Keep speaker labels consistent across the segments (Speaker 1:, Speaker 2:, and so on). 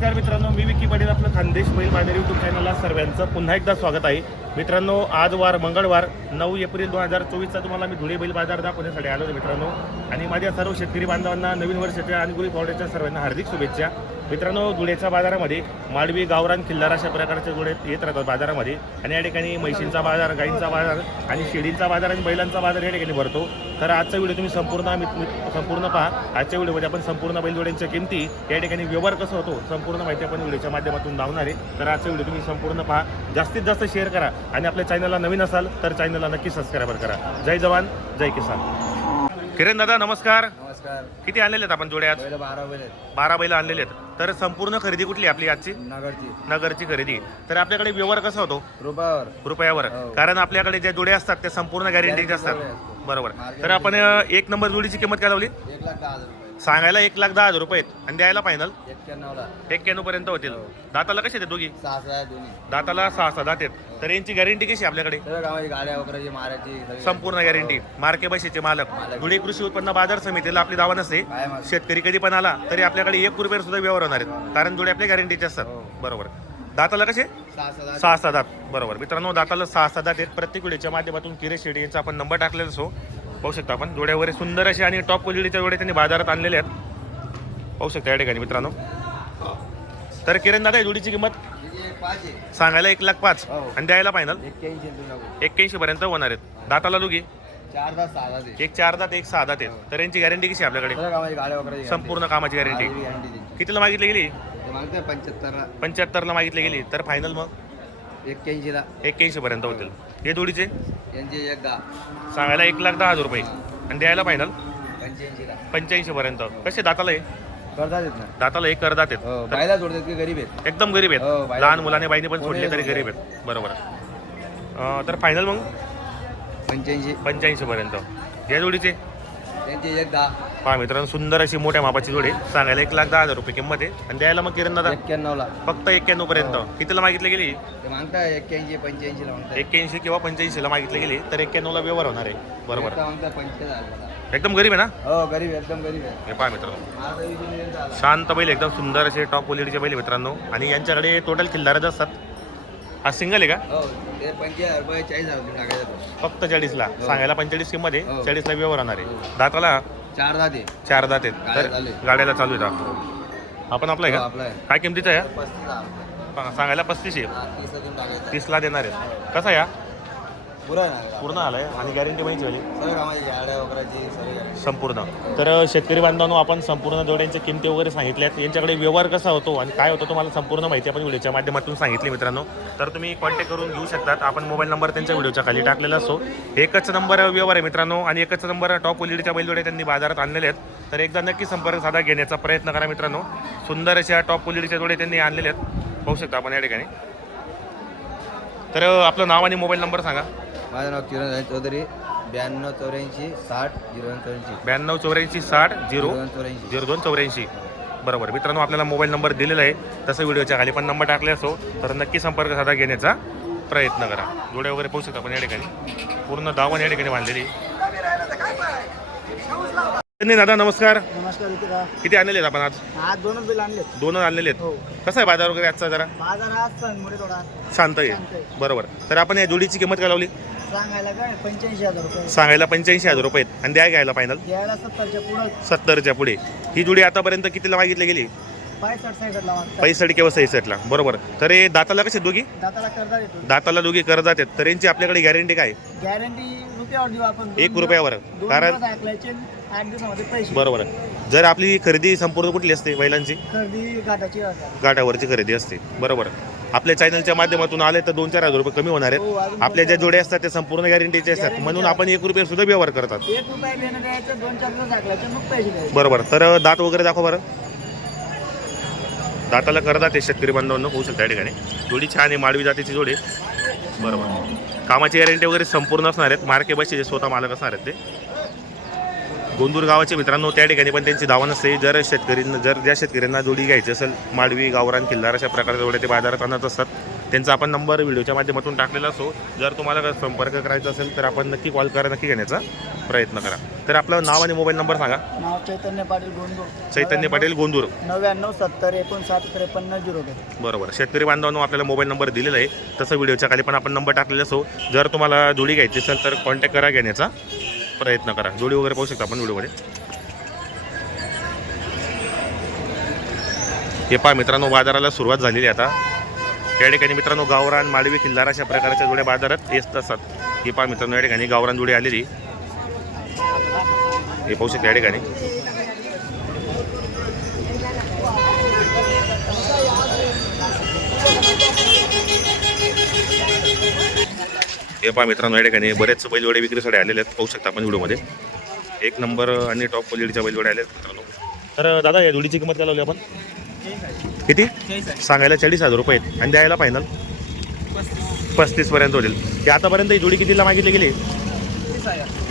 Speaker 1: नमस्कार मित्रांनो मी विकी पाटील आपलं खानदेश बैल बाजार युट्यूब चॅनलला सर्वांचं पुन्हा एकदा स्वागत आहे. मित्रांनो आज वार मंगळवार नऊ एप्रिल दोन हजार चोवीसचा तुम्हाला मी धुळे बैल बाजार दाखवण्यासाठी आलो होतो मित्रांनो. आणि माझ्या सर्व शेतकरी बांधवांना नवीन वर्षाच्या आणि गुढी पावड्याच्या सर्वांना हार्दिक शुभेच्छा. मित्रांनो धुळेच्या बाजारामध्ये माडवी गावरान खिल्लार अशा प्रकारचे जोडे येत राहतात बाजारामध्ये. आणि या ठिकाणी म्हैशींचा बाजार गाईंचा बाजार आणि शेळींचा बाजार आणि बैलांचा बाजार या ठिकाणी भरतो. तर आजचा व्हिडिओ तुम्ही संपूर्ण संपूर्ण पहा. आजच्या व्हिडिओमध्ये आपण संपूर्ण बैलजोड्यांच्या किमती या ठिकाणी व्यवहार कसं होतो संपूर्ण माहिती आपण व्हिडिओच्या माध्यमातून लावणार आहे. तर आजचा व्हिडिओ तुम्ही संपूर्ण पहा. जास्तीत जास्त शेअर करा. आणि आपल्या चॅनलला नवीन असाल तर चॅनलला नक्की सबस्क्राईबर करा. जय जवान जय किसान. किरण दादा नमस्कार.
Speaker 2: नमस्कार.
Speaker 1: किती आणलेले आहेत आपण जोड्या आज?
Speaker 2: पहिलं बारा बैल
Speaker 1: बारा बैल आणलेले आहेत. तर संपूर्ण खरेदी कुठली आपली आजची?
Speaker 2: नगरची.
Speaker 1: नगरची खरेदी. तर आपल्याकडे व्यवहार कसा होतो?
Speaker 2: रुपयावर.
Speaker 1: रुपयावर.
Speaker 2: हो.
Speaker 1: कारण आपल्याकडे ज्या जोड्या असतात त्या संपूर्ण गॅरंटीच्या असतात. बरोबर. तर आपण एक नंबर जोडीची किंमत काय लावली?
Speaker 2: एक लाख दहा हजार
Speaker 1: सांगायला एक लाख दहा हजार रुपये आहेत आणि द्यायला फायनल
Speaker 2: एक्क्याण्णवला.
Speaker 1: एक्क्याण्णव पर्यंत होतील.
Speaker 2: हो.
Speaker 1: दाताला कसे आहेत दोघी?
Speaker 2: सहा सहा आहे दोन्ही.
Speaker 1: दाताला सहा सहा दात आहेत. तर यांची गॅरंटी कशी आहे आपल्याकडे?
Speaker 2: सर्व कामाची गाड्या वगैरे मारायची सगळी
Speaker 1: संपूर्ण गॅरंटी मार्के बशीचे मालक. धुळे कृषी उत्पन्न बाजार समितीला आपली दावा नसते.
Speaker 2: काय
Speaker 1: शेतकरी कधी पण आला तरी आपल्याकडे एक रुपये सुद्धा व्यवहार होणार आहेत. कारण जोडे आपल्या गॅरंटीचे असतात.
Speaker 2: हो.
Speaker 1: बरोबर. दाताला कसे?
Speaker 2: सहा सहा
Speaker 1: सहा सहा दात. बरोबर. मित्रांनो दाताला सहा सहा दात आहेत. प्रत्येक व्हिडिओच्या माध्यमातून किरे शेडी यांचा आपण नंबर टाकलेला असो पाहू शकता आपण. जोड्या वगैरे सुंदर असे आणि टॉप क्वालिटीच्या जोड्या त्यांनी बाजारात आणलेले आहेत. पाहू शकता या ठिकाणी मित्रांनो. तर किरण दादा जोडीची किंमत सांगायला एक लाख पाच
Speaker 2: हो.
Speaker 1: आणि द्यायला फायनल
Speaker 2: एक्क्याऐंशी
Speaker 1: पर्यंत होणार आहेत. दाताला दोघी एक चार दात एक सहा दात आहेत. तर यांची गॅरंटी कशी आपल्याकडे? संपूर्ण कामाची गॅरंटी कितीला मागितली गेली?
Speaker 2: पंच्याहत्तरला.
Speaker 1: पंच्याहत्तरला मागितली गेली. तर फायनल मग?
Speaker 2: एक्क्याऐंशीला.
Speaker 1: एक्क्याऐंशी पर्यंत होतील. हे जोडीचे?
Speaker 2: यांची एक दहा
Speaker 1: सांगायला एक लाख दहा हजार रुपये. आणि द्यायला फायनल
Speaker 2: पंच्याऐंशीला
Speaker 1: पंच्याऐंशी पर्यंत. कसे दाताला आहे
Speaker 2: करतात येत ना.
Speaker 1: दाताला एक कर दात आहेत.
Speaker 2: हो बायला सोडतात की गरीब आहेत.
Speaker 1: एकदम गरीब
Speaker 2: हो,
Speaker 1: आहेत
Speaker 2: बायला-
Speaker 1: लहान मुलाने बाईने पण सोडले तरी. गरीब आहेत. बरोबर. अं, तर फायनल मग?
Speaker 2: पंच्याऐंशी.
Speaker 1: पंच्याऐंशी पर्यंत. या जोडीचे?
Speaker 2: त्यांची एक दहा
Speaker 1: पहा मित्रांनो सुंदर अशी मोठ्या मापाची जोडी सांगायला एक लाख दहा हजार रुपये किंमत आहे. आणि द्यायला मग किरण दादा?
Speaker 2: एक्क्याण्णवला.
Speaker 1: फक्त एक्क्याण्णव पर्यंत. कितीला मागितली गेली?
Speaker 2: ते मागता एक्क्याऐंशी पंच्याऐंशीला मागता
Speaker 1: एक्क्याऐंशी किंवा पंच्याऐंशीला मागितली गेली तर एक्क्याण्णवला व्यवहार होणार आहे. बरोबर.
Speaker 2: मागता पंचेचाळीस हजार
Speaker 1: एकदम गरीब आहे ना?
Speaker 2: हो गरीब आहे, एकदम गरीब आहे.
Speaker 1: हे पहा मित्रांनो.
Speaker 2: माझा झाला.
Speaker 1: शांत बैल एकदम सुंदर असे टॉप क्वालिटीचे बैल मित्रांनो. आणि यांच्याकडे टोटल खिल्लारच असतात. हा सिंगल आहे का?
Speaker 2: हो ते पंचेचाळीस रुपये चाळीस हजार रुपये टाकायचं. तो.
Speaker 1: फक्त चाळीसला. सांगायला पंचेचाळीस किंमत आहे.
Speaker 2: हो.
Speaker 1: चाळीसला व्यवहार होणार आहे. दाताला
Speaker 2: चार दहा ते
Speaker 1: चार दात आहेत.
Speaker 2: गाड्या
Speaker 1: तर
Speaker 2: चालू आहेत.
Speaker 1: गाड्याला चालू आहेत आपण आपलं आहे
Speaker 2: हो,
Speaker 1: का
Speaker 2: आपला आहे.
Speaker 1: काय किमतीचा आहे?
Speaker 2: पस्तीस.
Speaker 1: हा? सांगायला पस्तीस आहे.
Speaker 2: हा, तीस अजून टाकायचं
Speaker 1: तीसला देणार आहे कसा या
Speaker 2: आहे
Speaker 1: पूर्ण आलाय. आणि गॅरंटी माहिती झाली. संपूर्ण. तर शेतकरी बांधवांनो आपण संपूर्ण जोड्यांच्या किमती वगैरे सांगितल्यात. यांच्याकडे व्यवहार कसा होतो आणि काय होतो तुम्हाला संपूर्ण माहिती आपण व्हिडिओच्या माध्यमातून सांगितली मित्रांनो. तर तुम्ही कॉन्टॅक्ट करून घेऊ शकतात. आपण मोबाईल नंबर त्यांच्या व्हिडिओच्या खाली टाकलेला असो एकच नंबर व्यवहार आहे मित्रांनो आणि एकच नंबर टॉप क्वालिटीच्या बैलजोड्या त्यांनी बाजारात आणलेले आहेत. तर एकदा नक्की संपर्क साधा घेण्याचा प्रयत्न करा मित्रांनो. सुंदर अशा टॉप क्वालिटीच्या जोड्या त्यांनी आणलेले आहेत. पाहू शकता आपण या ठिकाणी. तर आपलं नाव आणि मोबाईल नंबर सांगा.
Speaker 2: माझं नाव किरण राज चौधरी ब्याण्णव चौऱ्याऐंशी साठ झिरो दोन चौऱ्याऐंशी.
Speaker 1: ब्याण्णव चौऱ्याऐंशी साठ झिरो
Speaker 2: दोन चौऱ्याऐंशी.
Speaker 1: झिरो दोन चौऱ्याऐंशी. बरोबर. मित्रांनो आपल्याला मोबाईल नंबर दिलेला आहे. तसं व्हिडिओच्या खाली पण नंबर टाकले असो तर नक्की संपर्क साधा घेण्याचा प्रयत्न करा. जोड्या वगैरे पाहू शकता आपण या ठिकाणी. पूर्ण दावण या ठिकाणी बांधलेली. नाही दादा नमस्कार.
Speaker 3: नमस्कार मित्रा
Speaker 1: किती आणलेले आहेत आपण आज?
Speaker 3: आज दोनच बिल आणले
Speaker 1: दोन आणलेले आहेत.
Speaker 3: हो.
Speaker 1: कसा आहे बाजार वगैरे आजचा जरा?
Speaker 3: बाजार आज थोडा
Speaker 1: शांत
Speaker 3: शांत
Speaker 1: आहे. बरोबर. तर आपण या जोडीची किंमत काय लावली?
Speaker 3: सांगायला काय? पंच्याऐंशी हजार रुपये.
Speaker 1: सांगायला पंच्याऐंशी हजार रुपये आहेत. आणि द्या घ्यायला फायनल
Speaker 3: सत्तरच्या पुढं.
Speaker 1: सत्तरच्या पुढे. ही जोडी आतापर्यंत कितीला मागितली गेली?
Speaker 3: पायसठ साईडला मागतात.
Speaker 1: पैसठ किंवा सईसठला बरोबर. तर हे दाताला कसे दोघी?
Speaker 3: दाताला
Speaker 1: दोघी. कर्जात आहेत. तर यांची आपल्याकडे गॅरंटी काय?
Speaker 3: गॅरंटी रुपयावर देऊ आपण. दोन
Speaker 1: एक
Speaker 3: दिवस-
Speaker 1: रुपयावर.
Speaker 3: दोन
Speaker 1: कारण
Speaker 3: दिवस ऐकल्याचे आठ दिवसामध्ये पैसे.
Speaker 1: बरोबर. जर आपली खरेदी संपूर्ण कुठली असते? बैलांची?
Speaker 3: खरेदी
Speaker 1: गाठावरची खरेदी असते. बरोबर. आपल्या चॅनलच्या माध्यमातून आले तर दोन चार हजार रुपये कमी होणार
Speaker 3: हो,
Speaker 1: आहेत
Speaker 3: अजून
Speaker 1: आपल्या ज्या जोड्या असतात त्या संपूर्ण गॅरंटीचे असतात. म्हणून. आपण एक रुपये सुद्धा व्यवहार करतात.
Speaker 3: एक रुपया देणं द्यायचं दोन चार दिवस ऐकल्याचे मग पैसे द्यायचे.
Speaker 1: बरोबर. तर दात वगैरे दाखवा बरं. दाताला करदात आहे शेतकरी बांधवांना होऊ शकता या ठिकाणी. जोडी छान आहे माडवी जातीची जोडी बरोबर. कामाची गॅरंटी वगैरे संपूर्ण असणार आहेत. मार्के बसचे स्वतः मालक असणार आहेत ते. गोंदूर गावाचे मित्रांनो त्या ठिकाणी पण त्यांची दावा नसते जर शेतकरी जर ज्या शेतकऱ्यांना जोडी घ्यायची असेल माडवी गावरान किल्लार अशा प्रकारच्या जोड्या ते बाजारात आणत असतात. त्यांचा आपण नंबर व्हिडिओच्या माध्यमातून टाकलेला असो जर तुम्हाला संपर्क करायचा असेल तर आपण नक्की कॉल करा नक्की घेण्याचा प्रयत्न करा. तर आपलं नाव आणि मोबाईल नंबर सांगा.
Speaker 3: नाव चैतन्य पाटील गोंडूर
Speaker 1: चैतन्य पाटील गोंदूर.
Speaker 3: नव्याण्णव सत्तर एकोणसाठ त्रेपन्न झिरो
Speaker 1: बरोबर. शेतकरी बांधवांनो आपल्याला मोबाईल नंबर दिलेला आहे. तसं व्हिडिओच्या खाली पण आपण नंबर टाकलेला असो जर तुम्हाला जोडी घ्यायची असेल तर कॉन्टॅक्ट करा घेण्याचा प्रयत्न करा. जोडी वगैरे पाहू शकता आपण व्हिडिओमध्ये. हे पहा मित्रांनो बाजाराला सुरुवात झालेली आता. या ठिकाणी मित्रांनो गावरान माडवी किल्लार अशा प्रकारच्या जोड्या बाजारात येत असतात. हे पहा मित्रांनो या ठिकाणी गावरान जोडी आलेली. हे पाहू शकता या ठिकाणी. हे पहा मित्रांनो या ठिकाणी बरेच बैलजोडे विक्रीसाठी आलेले आहेत. पाहू शकता आपण व्हिडिओमध्ये. एक नंबर आणि टॉप क्वालिटीच्या बैलजोड्या आल्या आहेत मित्रांनो. तर दादा या जोडीची किंमत काय लावली आपण? किती? सांगायला चाळीस हजार रुपये आहेत. आणि द्यायला फायनल पस्तीसपर्यंत होतील. ते आतापर्यंत ही जोडी कितीला मागितली गेली?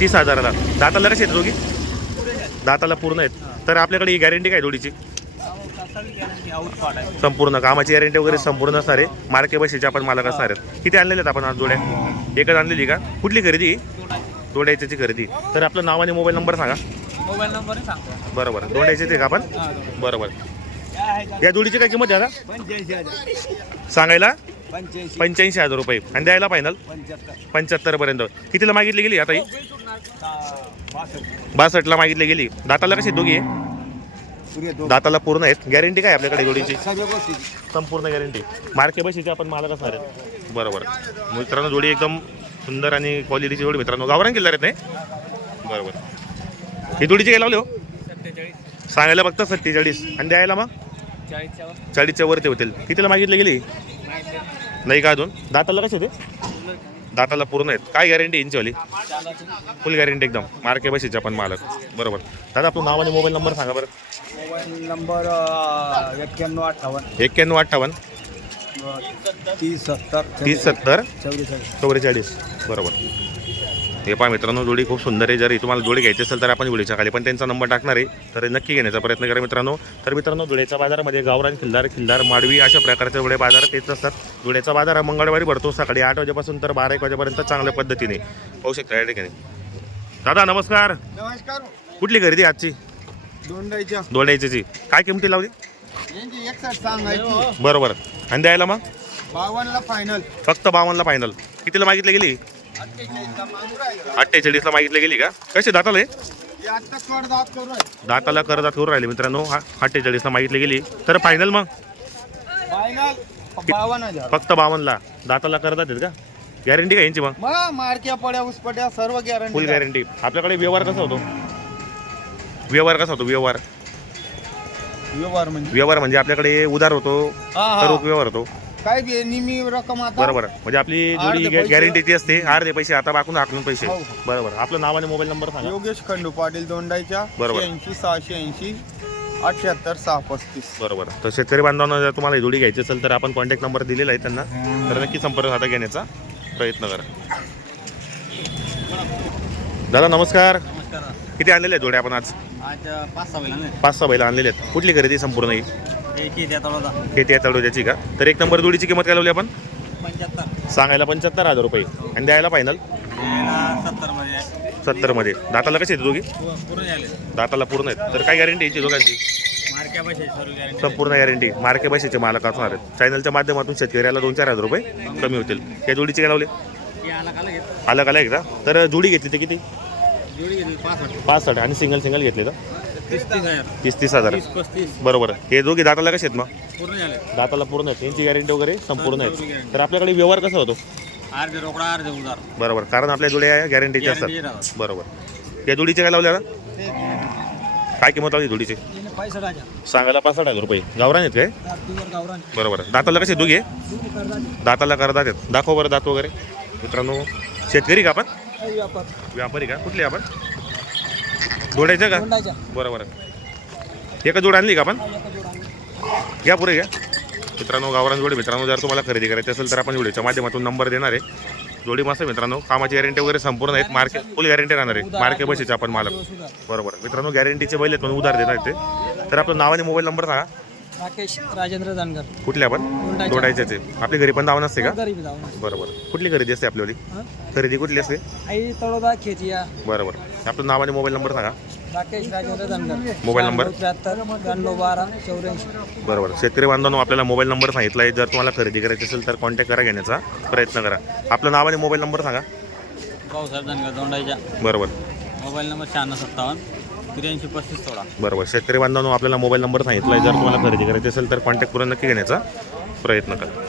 Speaker 1: तीस हजाराला. दाताला कशी आहेत दोघी दाताला पूर्ण आहेत. तर आपल्याकडे ही गॅरंटी काय जोडीची? संपूर्ण कामाची गॅरंटी वगैरे संपूर्ण असणार आहे. मार्के बशीचे आपण मालक असणार आहेत. किती आणलेले आहेत आपण आज जोड्या? एकच आणलेली का? कुठली खरेदी? दोड्याची खरेदी. तर आपलं नाव आणि मोबाईल नंबर सांगा.
Speaker 3: मोबाईल नंबर
Speaker 1: बरोबर. दोड्याचे ते का आपण? बरोबर. या जोडीची काय किंमत आहे आता? सांगायला?
Speaker 3: पंच्याऐंशी.
Speaker 1: हजार रुपये. आणि द्यायला फायनल
Speaker 3: पंच्याहत्तर.
Speaker 1: पर्यंत. कितीला मागितली गेली आता ही?
Speaker 3: बासष्ट.
Speaker 1: बासष्टला मागितली गेली. दाताला कशी दोघी? आहे दाताला पूर्ण आहेत. गॅरंटी काय आपल्याकडे जोडीची?
Speaker 3: सगळ्या गोष्टी.
Speaker 1: संपूर्ण गॅरंटी मार्के बशीचे आपण मालक असणार आहेत. बरोबर. मित्रांनो जोडी एकदम सुंदर आणि क्वालिटीची जोडी मित्रांनो. गावरान आहेत नाही? बरोबर. ही जोडीची काय लावले हो?
Speaker 3: सत्तेचाळीस.
Speaker 1: सांगायला फक्त सत्तेचाळीस. आणि द्यायला मग?
Speaker 3: चाळीसच्या
Speaker 1: वरती होतील. कितीला मागितली गेली? नाही का अजून? दाताला कसे ते दाताला पूर्ण आहेत. काय गॅरंटी यांचीवाली फुल गॅरंटी एकदम. मार्के बशीचे आपण मालक. बरोबर. दादा आपलं नाव आणि मोबाईल नंबर सांगा बरं.
Speaker 3: मोबाईल नंबर एक्क्याण्णव अठ्ठावन्न.
Speaker 1: एक्क्याण्णव अठ्ठावन्न.
Speaker 3: तीस सत्तर
Speaker 1: तीस सत्तर?
Speaker 3: चौवेचाळीस
Speaker 1: बरोबर. हे पहा मित्रांनो जोडी खूप सुंदर आहे. जर तुम्हाला जोडी घ्यायची असेल तर आपण व्हिडिओच्या खाली पण त्यांचा नंबर टाकणार आहे. तर नक्की घेण्याचा प्रयत्न करा मित्रांनो. तर मित्रांनो धुळेच्या बाजारामध्ये गावरान खिल्लार खिल्लार माडवी अशा प्रकारच्या जोडे बाजारात येत असतात. धुळेचा बाजार हा मंगळवारी भरतो. सकाळी आठ वाजेपासून तर बारा एक वाजेपर्यंत चांगल्या पद्धतीने. पाहू शकता या ठिकाणी. दादा नमस्कार.
Speaker 3: नमस्कार.
Speaker 1: कुठली खरेदी आजची?
Speaker 3: दोंडाईच्या.
Speaker 1: दोड्याची काय किमती लावली?
Speaker 3: यांची एकसाठ सांगायची.
Speaker 1: बरोबर. आणि द्यायला मग?
Speaker 3: बावन्नला फायनल
Speaker 1: फक्त बावनला फायनल कितीला मागितली गेली?
Speaker 3: अठ्ठेचाळीसला
Speaker 1: मागितली गेली का? कशी दाताला
Speaker 3: करू
Speaker 1: दाताला करदात करून राहिले मित्रांनो. हा अठ्ठेचाळीसला मागितली गेली. तर फायनल मग? फक्त बावनला दाताला करदात आहेत का? गॅरंटी का यांची मग?
Speaker 3: मग मारक्या पड्या उसपट्या सर्व गॅरंटी
Speaker 1: फुल गॅरंटी आपल्याकडे व्यवहार कसा होतो? व्यवहार कसा होतो? व्यवहार.
Speaker 3: व्यवहार म्हणजे?
Speaker 1: व्यवहार म्हणजे आपल्याकडे उधार होतो
Speaker 3: हा, हा.
Speaker 1: रोख व्यवहार होतो.
Speaker 3: काय बी निमी रक्कम आता?
Speaker 1: बरोबर. म्हणजे आपली
Speaker 3: अर्धे
Speaker 1: जोडी
Speaker 3: पैसे.
Speaker 1: गॅरंटीची असते अर्धे पैसे आता बाकून हाकलून पैसे.
Speaker 3: हो.
Speaker 1: बरोबर. आपलं नाव आणि मोबाईल नंबर सांगा.
Speaker 3: योगेश खंडू पाटील दोंडाईच्या
Speaker 1: बरोबर.
Speaker 3: ऐंशी सहाशे ऐंशी अठ्याहत्तर सहा पस्तीस
Speaker 1: बरोबर. तर शेतकरी बांधवांना जर तुम्हाला ही जोडी घ्यायची असेल तर आपण कॉन्टॅक्ट नंबर दिलेला आहे त्यांना. तर नक्की संपर्क साधा घेण्याचा प्रयत्न करा. दादा नमस्कार. किती आणलेले आहेत जोड्या आपण आज?
Speaker 3: आज पाच सहा महिला
Speaker 1: पाच सहा बैला आणलेले आहेत. कुठली खरेदी संपूर्ण ही? खेती आहे तळोजाची का? तर एक नंबर जोडीची किंमत काय लावली आपण?
Speaker 3: पंच्याहत्तर.
Speaker 1: सांगायला पंच्याहत्तर हजार रुपये. आणि द्यायला फायनल
Speaker 3: सत्तरमध्ये
Speaker 1: सत्तरमध्ये दाताला कशी आहेत दोघी? दाताला पूर्ण आहेत. तर काय गॅरंटी यायची दोघांची? संपूर्ण गॅरंटी मार्के बशीचे मालक असणार आहेत. चॅनलच्या माध्यमातून शेतकऱ्याला दोन चार हजार रुपये कमी होतील. या जोडीचे काय लावले?
Speaker 3: आला
Speaker 1: अलग एकदा तर जोडी घेतली ते किती?
Speaker 3: पासष्ट
Speaker 1: आणि सिंगल सिंगल घेतले तर?
Speaker 3: तीस तीस हजार.
Speaker 1: बरोबर. हे दोघी दाताला कसे आहेत मग? दाताला पूर्ण आहेत. यांची गॅरंटी वगैरे संपूर्ण आहेत. तर आपल्याकडे व्यवहार कसा होतो? बरोबर. कारण आपल्या जोड्या गॅरंटीचे असतात. बरोबर. या जोडीचे काय लावले आता? काय किंमत लावली जोडीची?
Speaker 3: हजार
Speaker 1: सांगायला पासष्ट हजार रुपये. गावरान आहेत काय? बरोबर. दाताला कसे दोघे? दाताला करतात. दाखव बरं दात वगैरे. मित्रांनो शेतकरी का आपण?
Speaker 3: व्यापार.
Speaker 1: का? कुठले आपण? जोडायचं का?
Speaker 3: दोंडाच्या
Speaker 1: बरोबर एका जोड आणली का आपण? घ्या पुढे घ्या. मित्रांनो गावरान जोडी. मित्रांनो जर तुम्हाला खरेदी करायची असेल तर आपण व्हिडिओच्या माध्यमातून नंबर देणार आहे. जोडी मस्त मित्रांनो. कामाची गॅरंटी वगैरे संपूर्ण आहेत. मार्के फुल गॅरंटी राहणार आहे. मार्के बशीचे आपण मालक. बरोबर. मित्रांनो गॅरंटीचे बैल आहेत उधार देणार ते. तर आपलं नाव आणि मोबाईल नंबर सांगा.
Speaker 4: राकेश राजेंद्र जानकर.
Speaker 1: कुठले आपण?
Speaker 4: दोंडाच्या.
Speaker 1: दोडायच्याचे आपली घरी पण दावण असते का?
Speaker 4: गरीब जाऊन
Speaker 1: बरोबर. कुठली खरेदी असते आपल्यावाली
Speaker 4: हं?
Speaker 1: खरेदी कुठली असते?
Speaker 4: आई तळोदा खेतिया
Speaker 1: बरोबर. आपलं नाव आणि मोबाईल नंबर सांगा.
Speaker 4: राकेश राजेंद्र जानकर.
Speaker 1: Mobile number?
Speaker 4: त्र्याहत्तर ब्याण्णव बारा चौऱ्याऐंशी.
Speaker 1: बरोबर. शेतकरी बांधवांनो आपल्याला मोबाईल नंबर सांगितला आहे जर तुम्हाला खरेदी करायची असेल तर कॉन्टॅक्ट करा घेण्याचा प्रयत्न करा. आपलं नाव आणि मोबाईल नंबर सांगा.
Speaker 5: भाऊसाहेब जानकर दोंडाईच्या
Speaker 1: बरोबर.
Speaker 5: मोबाईल नंबर शहाण्णव सत्तावन्न. त्र्याऐंशी पस्तीस सोळा.
Speaker 1: बरोबर. शेतकरी बांधवांनो आपल्याला मोबाईल नंबर सांगितला आहे जर तुम्हाला खरेदी करायची असेल तर कॉन्टॅक्ट करून नक्की घेण्याचा प्रयत्न करा.